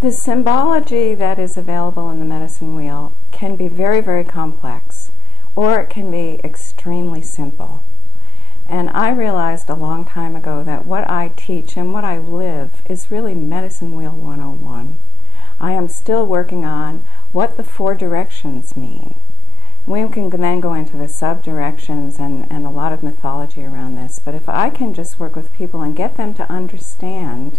The symbology that is available in the medicine wheel can be very, very complex, or it can be extremely simple. And I realized a long time ago that what I teach and what I live is really Medicine Wheel 101. I am still working on what the 4 directions mean. We can then go into the sub-directions and a lot of mythology around this, but if I can just work with people and get them to understand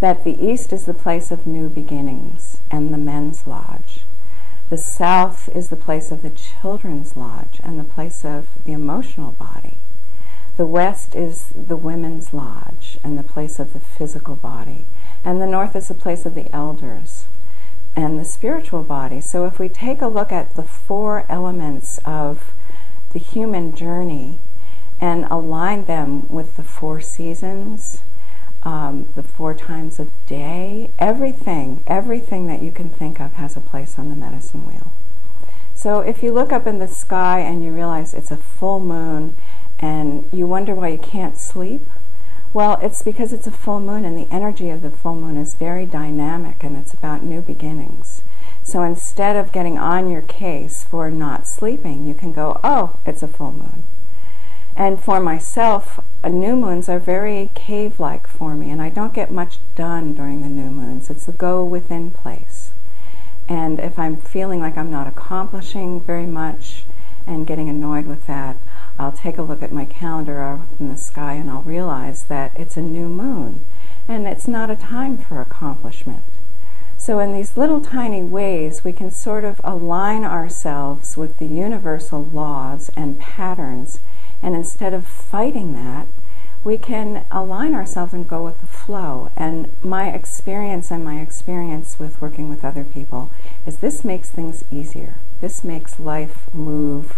that the East is the place of new beginnings and the men's lodge. The South is the place of the children's lodge and the place of the emotional body. The West is the women's lodge and the place of the physical body. And the North is the place of the elders and the spiritual body. So if we take a look at the 4 elements of the human journey and align them with the 4 seasons, the 4 times of day, everything that you can think of has a place on the medicine wheel. So if you look up in the sky and you realize it's a full moon and you wonder why you can't sleep, well, it's because it's a full moon and the energy of the full moon is very dynamic and it's about new beginnings. So instead of getting on your case for not sleeping, you can go, oh, it's a full moon. And for myself, new moons are very cave-like for me, and I don't get much done during the new moons. It's the go within place. And if I'm feeling like I'm not accomplishing very much and getting annoyed with that, I'll take a look at my calendar up in the sky and I'll realize that it's a new moon and it's not a time for accomplishment. So in these little tiny ways, we can sort of align ourselves with the universal laws and patterns, and instead of fighting that, we can align ourselves and go with the flow. And my experience with working with other people is this makes things easier. This makes life move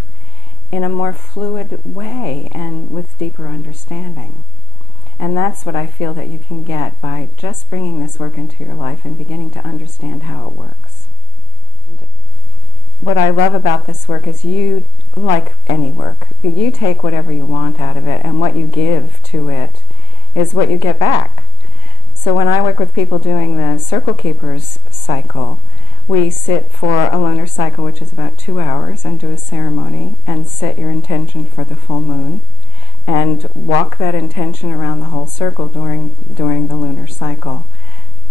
in a more fluid way and with deeper understanding. And that's what I feel that you can get by just bringing this work into your life and beginning to understand how it works. And what I love about this work is you, like any work, you take whatever you want out of it, and what you give to it is what you get back. So when I work with people doing the Circle Keepers cycle, we sit for a lunar cycle, which is about 2 hours, and do a ceremony and set your intention for the full moon and walk that intention around the whole circle during the lunar cycle.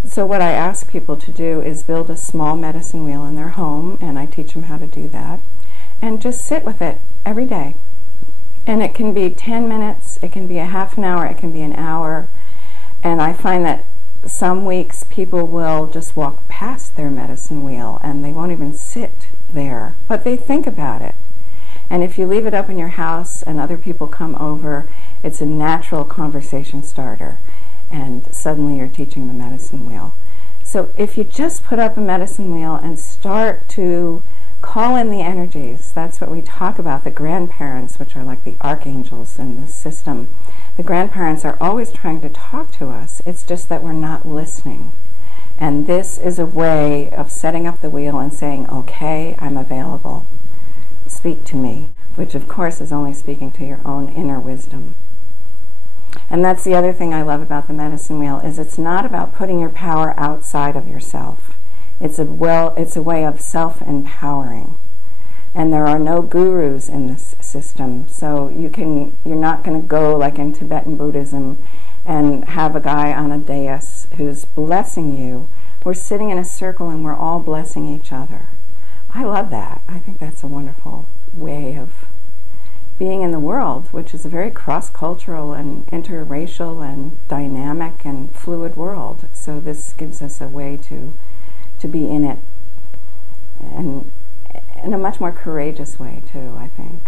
So what I ask people to do is build a small medicine wheel in their home, and I teach them how to do that, and just sit with it every day. And it can be 10 minutes, it can be a half an hour, it can be an hour, and I find that some weeks people will just walk past their medicine wheel and they won't even sit there, but they think about it. And if you leave it up in your house and other people come over, it's a natural conversation starter, and suddenly you're teaching the medicine wheel. So if you just put up a medicine wheel and start to call in the energies, that's what we talk about, the grandparents, which are like the archangels in the system. The grandparents are always trying to talk to us. It's just that we're not listening. And this is a way of setting up the wheel and saying, okay, I'm available. Speak to me, which of course is only speaking to your own inner wisdom. And that's the other thing I love about the medicine wheel, is it's not about putting your power outside of yourself. It's a way of self-empowering. And there are no gurus in this system, so you're not going to go like in Tibetan Buddhism and have a guy on a dais who's blessing you. We're sitting in a circle and we're all blessing each other. I love that. I think that's a wonderful way of being in the world, which is a very cross-cultural and interracial and dynamic and fluid world. So this gives us a way to be in it, and in a much more courageous way too, I think.